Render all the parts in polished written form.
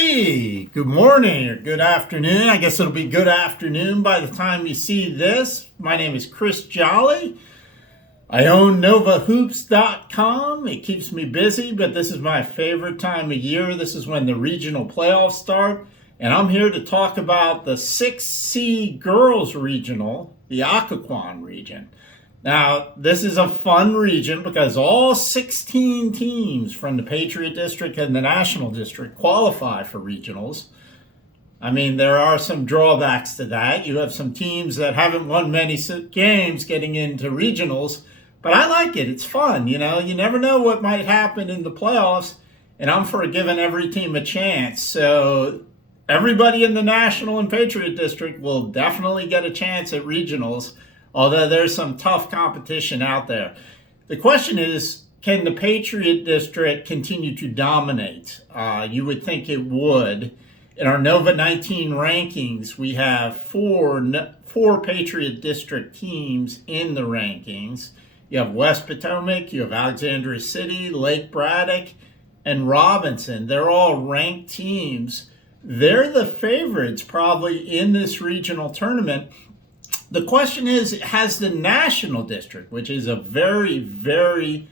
Hey, good morning or good afternoon. I guess it'll be good afternoon by the time you see this. My name is Chris Jolly. I own NovaHoops.com. It keeps me busy, but this is my favorite time of year. This is when the regional playoffs start, and I'm here to talk about the 6C Girls Regional, the Occoquan region. Now, this is a fun region because all 16 teams from the Patriot District and the National District qualify for regionals. I mean, there are some drawbacks to that. You have some teams that haven't won many games getting into regionals, but I like it. It's fun. You never know what might happen in the playoffs, and I'm for giving every team a chance. So everybody in the National and Patriot District will definitely get a chance at regionals, although there's some tough competition out there. The question is, can the Patriot District continue to dominate? You would think it would. In our Nova 19 rankings, we have four Patriot District teams in the rankings. You have West Potomac, you have Alexandria City, Lake Braddock, and Robinson. They're all ranked teams. They're the favorites probably in this regional tournament. The question is, has the National District, which is a very, very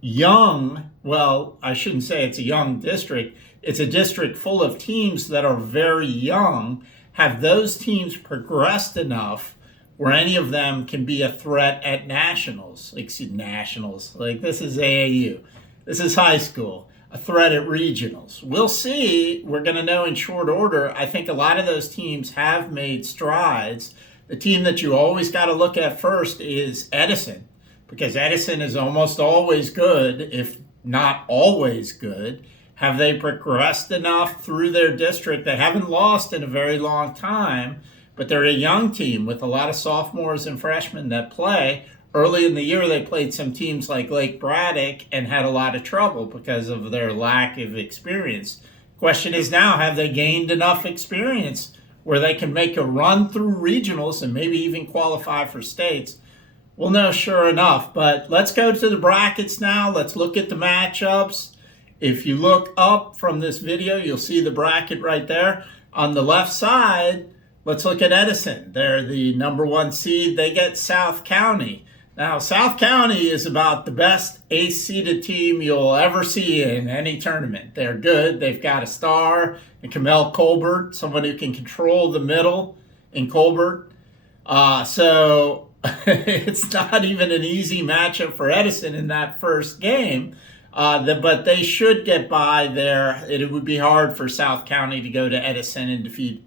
young, well, I shouldn't say it's a young district, it's a district full of teams that are very young, have those teams progressed enough where any of them can be a threat at nationals? Like this is AAU, this is high school, a threat at regionals. We'll see. We're going to know in short order. I think a lot of those teams have made strides. The team that you always got to look at first is Edison, because Edison is almost always good, if not always good. Have they progressed enough through their district? They haven't lost in a very long time, but they're a young team with a lot of sophomores and freshmen that play. Early in the year, they played some teams like Lake Braddock and had a lot of trouble because of their lack of experience. Question is now, have they gained enough experience where they can make a run through regionals and maybe even qualify for states? We'll know sure enough, but let's go to the brackets now. Let's look at the matchups. If you look up from this video, you'll see the bracket right there. On the left side, let's look at Edison. They're the number 1 seed. They get South County. Now, South County is about the best ace-seeded team you'll ever see in any tournament. They're good. They've got a star in Kamel Colbert, someone who can control the middle in Colbert. So it's not even an easy matchup for Edison in that first game. But they should get by there. It would be hard for South County to go to Edison and defeat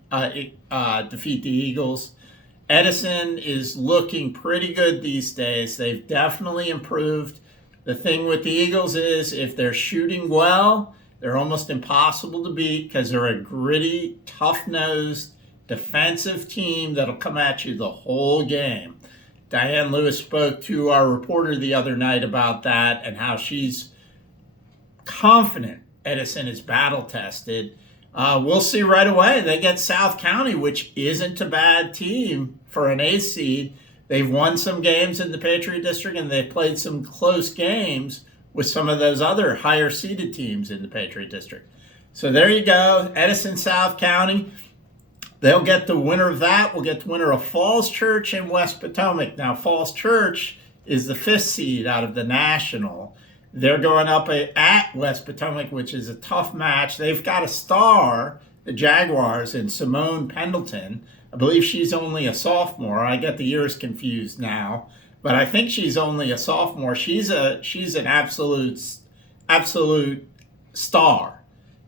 the Eagles. Edison is looking pretty good these days. They've definitely improved. The thing with the Eagles is if they're shooting well, they're almost impossible to beat because they're a gritty, tough-nosed, defensive team that'll come at you the whole game. Diane Lewis spoke to our reporter the other night about that and how she's confident Edison is battle-tested. We'll see right away. They get South County, which isn't a bad team for an A seed. They've won some games in the Patriot District, and they've played some close games with some of those other higher-seeded teams in the Patriot District. So there you go, Edison, South County. They'll get the winner of that. We'll get the winner of Falls Church and West Potomac. Now, Falls Church is the 5th seed out of the National. They're going up at West Potomac, which is a tough match. They've got a star, the Jaguars, in Simone Pendleton. I believe she's only a sophomore. I get the years confused now, but I think she's only a sophomore. She's an absolute star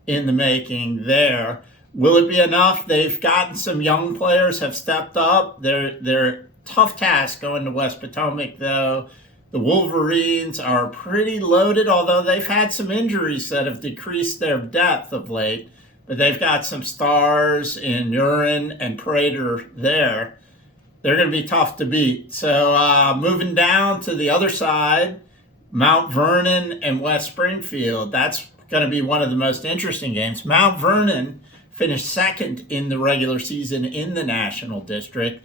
in the making there. Will it be enough? They've gotten some young players have stepped up. They're tough task going to West Potomac, though. The Wolverines are pretty loaded, although they've had some injuries that have decreased their depth of late. But they've got some stars in Urin and Prater there. They're going to be tough to beat. So moving down to the other side, Mount Vernon and West Springfield. That's going to be one of the most interesting games. Mount Vernon finished second in the regular season in the National District.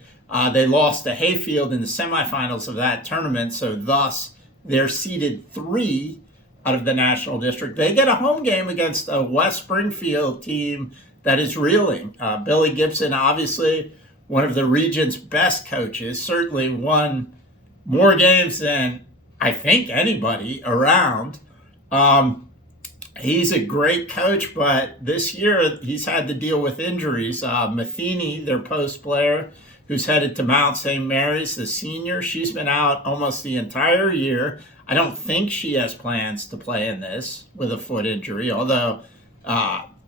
They lost to Hayfield in the semifinals of that tournament, so thus they're seeded 3 out of the National District. They get a home game against a West Springfield team that is reeling. Billy Gibson, obviously one of the region's best coaches, certainly won more games than I think anybody around. He's a great coach, but this year he's had to deal with injuries. Matheny, their post player, who's headed to Mount St. Mary's, the senior, she's been out almost the entire year. I don't think she has plans to play in this with a foot injury, although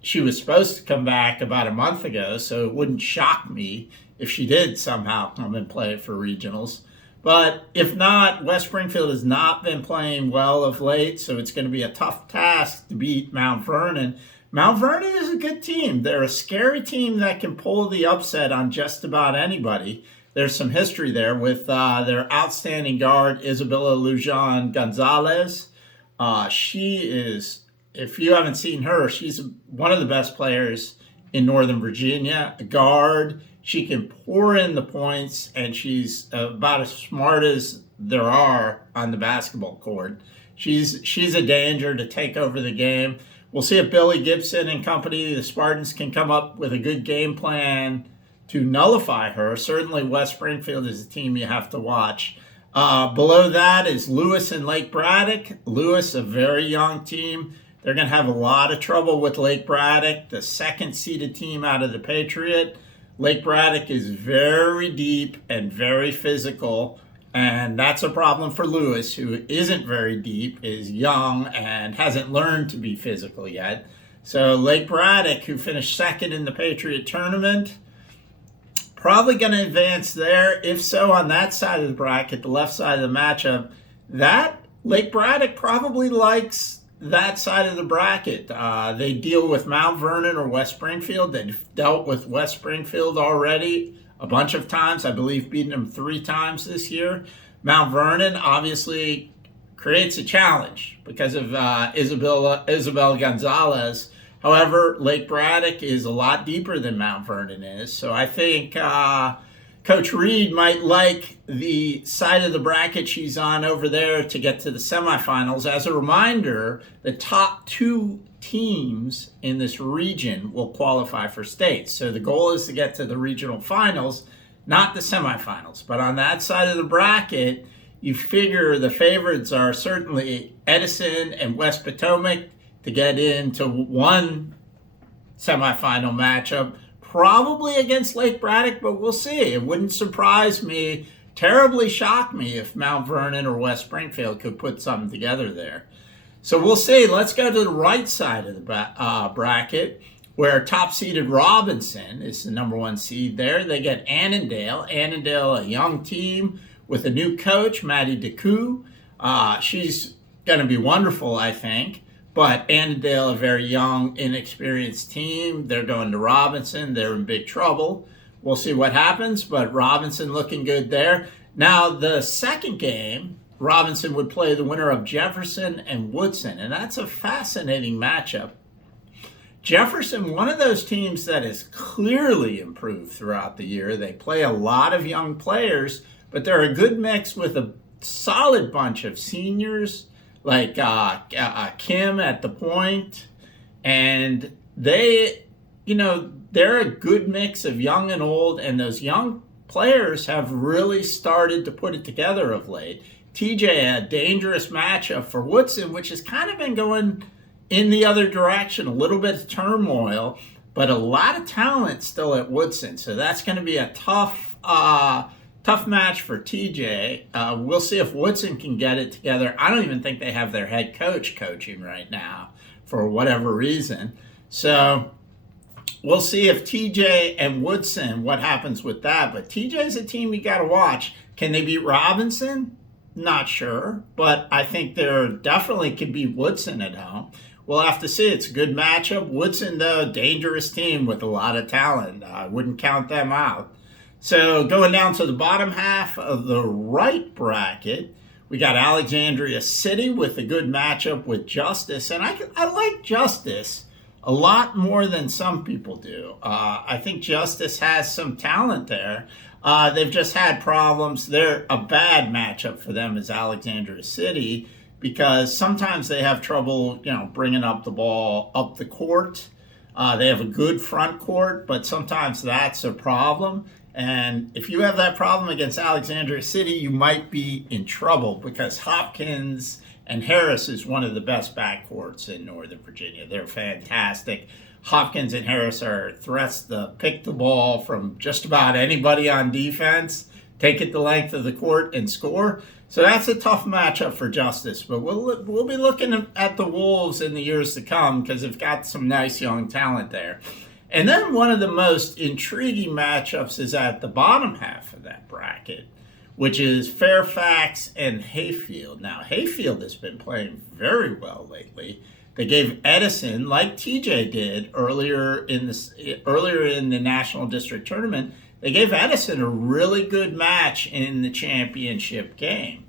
she was supposed to come back about a month ago, so it wouldn't shock me if she did somehow come and play for regionals. But if not, West Springfield has not been playing well of late, so it's going to be a tough task to beat Mount Vernon. Mount Vernon is a good team. They're a scary team that can pull the upset on just about anybody. There's some history there with their outstanding guard, Isabella Lujan Gonzalez. She is, if you haven't seen her, she's one of the best players in Northern Virginia, a guard. She can pour in the points, and she's about as smart as there are on the basketball court. She's a danger to take over the game. We'll see if Billy Gibson and company, the Spartans, can come up with a good game plan to nullify her. Certainly West Springfield is a team you have to watch. Below that is Lewis and Lake Braddock. Lewis, a very young team. They're going to have a lot of trouble with Lake Braddock, the second-seeded team out of the Patriot. Lake Braddock is very deep and very physical, and that's a problem for Lewis, who isn't very deep, is young, and hasn't learned to be physical yet. So Lake Braddock, who finished second in the Patriot tournament, probably going to advance there. If so, on that side of the bracket, the left side of the matchup, that Lake Braddock probably likes that side of the bracket. They deal with Mount Vernon or West Springfield. They've dealt with West Springfield already a bunch of times. I believe beating them 3 times this year. Mount Vernon obviously creates a challenge because of Isabel Gonzalez. However, Lake Braddock is a lot deeper than Mount Vernon is. So I think Coach Reed might like the side of the bracket she's on over there to get to the semifinals. As a reminder, the top 2 teams in this region will qualify for states. So the goal is to get to the regional finals, not the semifinals. But on that side of the bracket, you figure the favorites are certainly Edison and West Potomac to get into one semifinal matchup, probably against Lake Braddock, but we'll see. It wouldn't surprise me, terribly shock me if Mount Vernon or West Springfield could put something together there. So we'll see. Let's go to the right side of the bracket, where top-seeded Robinson is the number 1 seed there. They get Annandale. Annandale, a young team with a new coach, Maddie DeCoux. She's going to be wonderful, I think. But Annandale, a very young, inexperienced team. They're going to Robinson. They're in big trouble. We'll see what happens, but Robinson looking good there. Now, the second game, Robinson would play the winner of Jefferson and Woodson, and that's a fascinating matchup. Jefferson, one of those teams that has clearly improved throughout the year. They play a lot of young players, but they're a good mix with a solid bunch of seniors, like Kim at the point, and they're a good mix of young and old, and those young players have really started to put it together of late. TJ, a dangerous matchup for Woodson, which has kind of been going in the other direction, a little bit of turmoil, but a lot of talent still at Woodson, so that's going to be a tough match for TJ. We'll see if Woodson can get it together. I don't even think they have their head coach coaching right now for whatever reason. So we'll see if TJ and Woodson, what happens with that. But TJ's a team you got to watch. Can they beat Robinson? Not sure. But I think there definitely could be Woodson at home. We'll have to see. It's a good matchup. Woodson, though, dangerous team with a lot of talent. I wouldn't count them out. So going down to the bottom half of the right bracket, we got Alexandria City with a good matchup with Justice. And I like Justice a lot more than some people do. I think Justice has some talent there. They've just had problems. They're a bad matchup for them as Alexandria City. because sometimes they have trouble, bringing up the ball up the court. They have a good front court, but sometimes that's a problem. And if you have that problem against Alexandria City, you might be in trouble because Hopkins and Harris is one of the best backcourts in Northern Virginia. They're fantastic. Hopkins and Harris are threats to pick the ball from just about anybody on defense, take it the length of the court, and score. So that's a tough matchup for Justice. But we'll be looking at the Wolves in the years to come because they've got some nice young talent there. And then one of the most intriguing matchups is at the bottom half of that bracket, which is Fairfax and Hayfield. Now, Hayfield has been playing very well lately. They gave Edison, like TJ did earlier in the National District Tournament, they gave Edison a really good match in the championship game.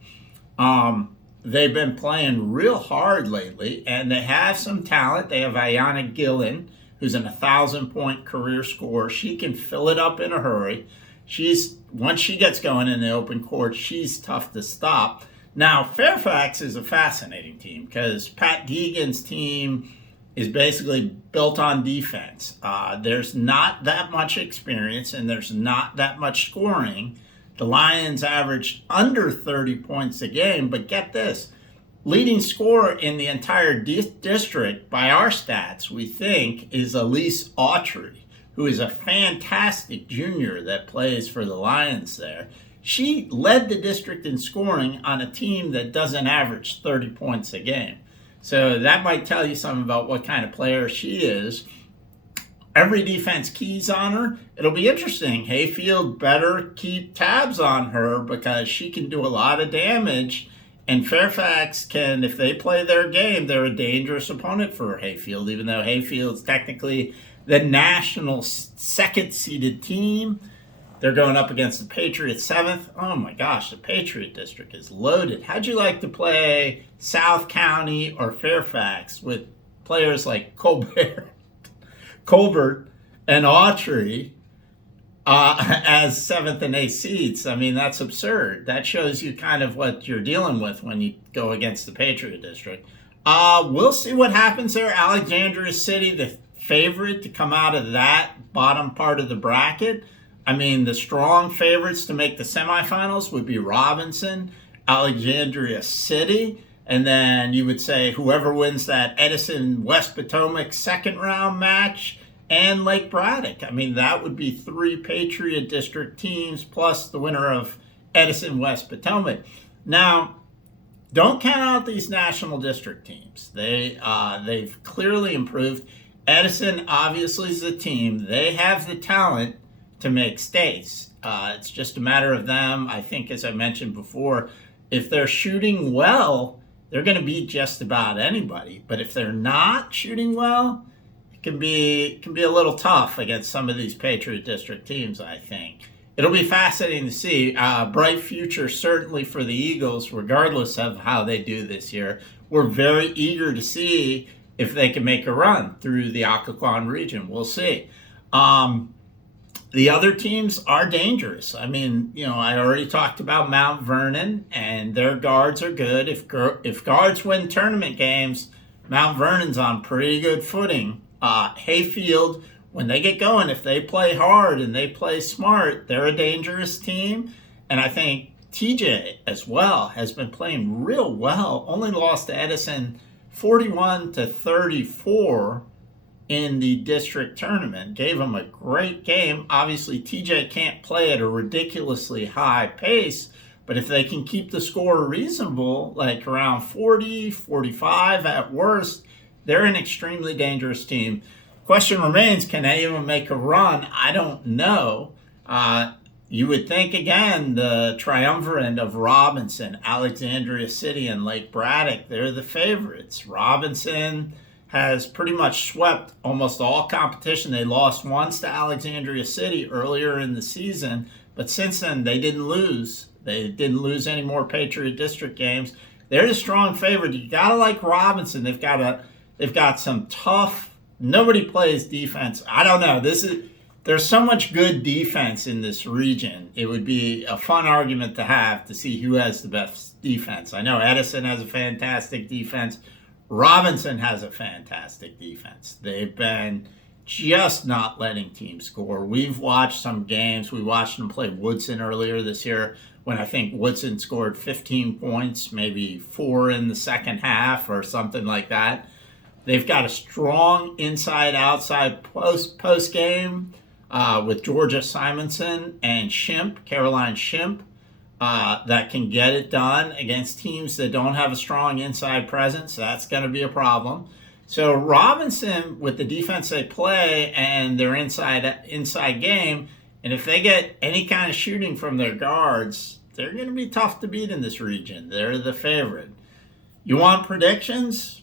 They've been playing real hard lately, and they have some talent. They have Ayanna Gillen, who's an 1,000-point career scorer. She can fill it up in a hurry. Once she gets going in the open court, she's tough to stop. Now, Fairfax is a fascinating team because Pat Deegan's team is basically built on defense. There's not that much experience and there's not that much scoring. The Lions averaged under 30 points a game, but get this. Leading scorer in the entire district, by our stats, we think, is Elise Autry, who is a fantastic junior that plays for the Lions there. She led the district in scoring on a team that doesn't average 30 points a game. So that might tell you something about what kind of player she is. Every defense keys on her. It'll be interesting. Hayfield better keep tabs on her because she can do a lot of damage. And Fairfax can, if they play their game, they're a dangerous opponent for Hayfield, even though Hayfield's technically the national second-seeded team. They're going up against the Patriots 7th. Oh my gosh, the Patriot District is loaded. How'd you like to play South County or Fairfax with players like Colbert and Autry as 7th and 8th seeds? I mean, that's absurd. That shows you kind of what you're dealing with when you go against the Patriot District. We'll see what happens there. Alexandria City, the favorite to come out of that bottom part of the bracket. I mean, the strong favorites to make the semifinals would be Robinson, Alexandria City, and then you would say whoever wins that Edison-West Potomac second round match and Lake Braddock. I mean, that would be 3 Patriot District teams plus the winner of Edison-West Potomac. Now, don't count out these National District teams. They've clearly improved. Edison obviously is a team. They have the talent to make states. It's just a matter of them. I think, as I mentioned before, if they're shooting well, they're going to beat just about anybody. But if they're not shooting well, it can be a little tough against some of these Patriot District teams, I think. It'll be fascinating to see. Bright future certainly for the Eagles, regardless of how they do this year. We're very eager to see if they can make a run through the Occoquan region. We'll see. The other teams are dangerous. I mean, I already talked about Mount Vernon, and their guards are good. If guards win tournament games, Mount Vernon's on pretty good footing. Hayfield, when they get going, if they play hard and they play smart, they're a dangerous team. And I think TJ as well has been playing real well. Only lost to Edison 41-34 in the district tournament. Gave him a great game. Obviously, TJ can't play at a ridiculously high pace, but if they can keep the score reasonable, like around 40, 45 at worst, they're an extremely dangerous team. Question remains, can any of them make a run? I don't know. You would think, again, the triumvirate of Robinson, Alexandria City, and Lake Braddock, they're the favorites. Robinson has pretty much swept almost all competition. They lost once to Alexandria City earlier in the season, but since then they didn't lose. They didn't lose any more Patriot District games. They're the strong favorite. You gotta like Robinson. They've got some tough. Nobody plays defense. I don't know. This there's so much good defense in this region. It would be a fun argument to have to see who has the best defense. I know Edison has a fantastic defense. Robinson has a fantastic defense. They've been just not letting teams score. We've watched some games. We watched them play Woodson earlier this year when I think Woodson scored 15 points, maybe 4 in the second half or something like that. They've got a strong inside-outside post game with Georgia Simonson and Caroline Shimp, that can get it done against teams that don't have a strong inside presence. That's going to be a problem. So Robinson, with the defense they play and their inside game, and if they get any kind of shooting from their guards, they're going to be tough to beat in this region. They're the favorite. You want predictions?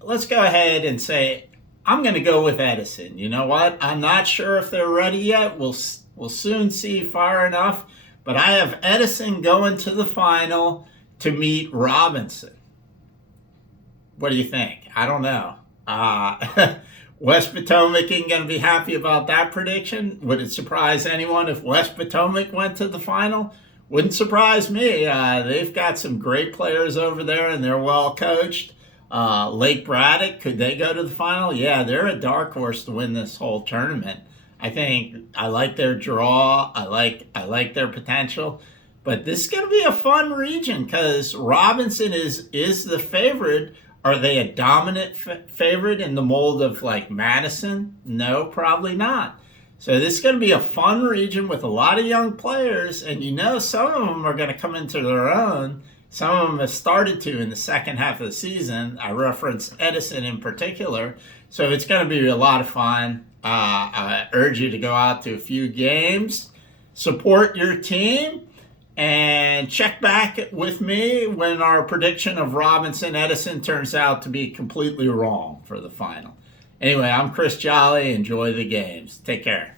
Let's go ahead and say I'm going to go with Edison. You know what? I'm not sure if they're ready yet. We'll soon see far enough. But I have Edison going to the final to meet Robinson. What do you think? I don't know. West Potomac ain't going to be happy about that prediction. Would it surprise anyone if West Potomac went to the final? Wouldn't surprise me. They've got some great players over there, and they're well coached. Lake Braddock, could they go to the final? Yeah, they're a dark horse to win this whole tournament. I like their draw. I like their potential. But this is going to be a fun region because Robinson is the favorite. Are they a dominant favorite in the mold of like Madison? No, probably not. So this is going to be a fun region with a lot of young players. And some of them are going to come into their own. Some of them have started to in the second half of the season. I reference Edison in particular. So it's going to be a lot of fun. I urge you to go out to a few games, support your team, and check back with me when our prediction of Robinson Edison turns out to be completely wrong for the final. Anyway, I'm Chris Jolly. Enjoy the games. Take care.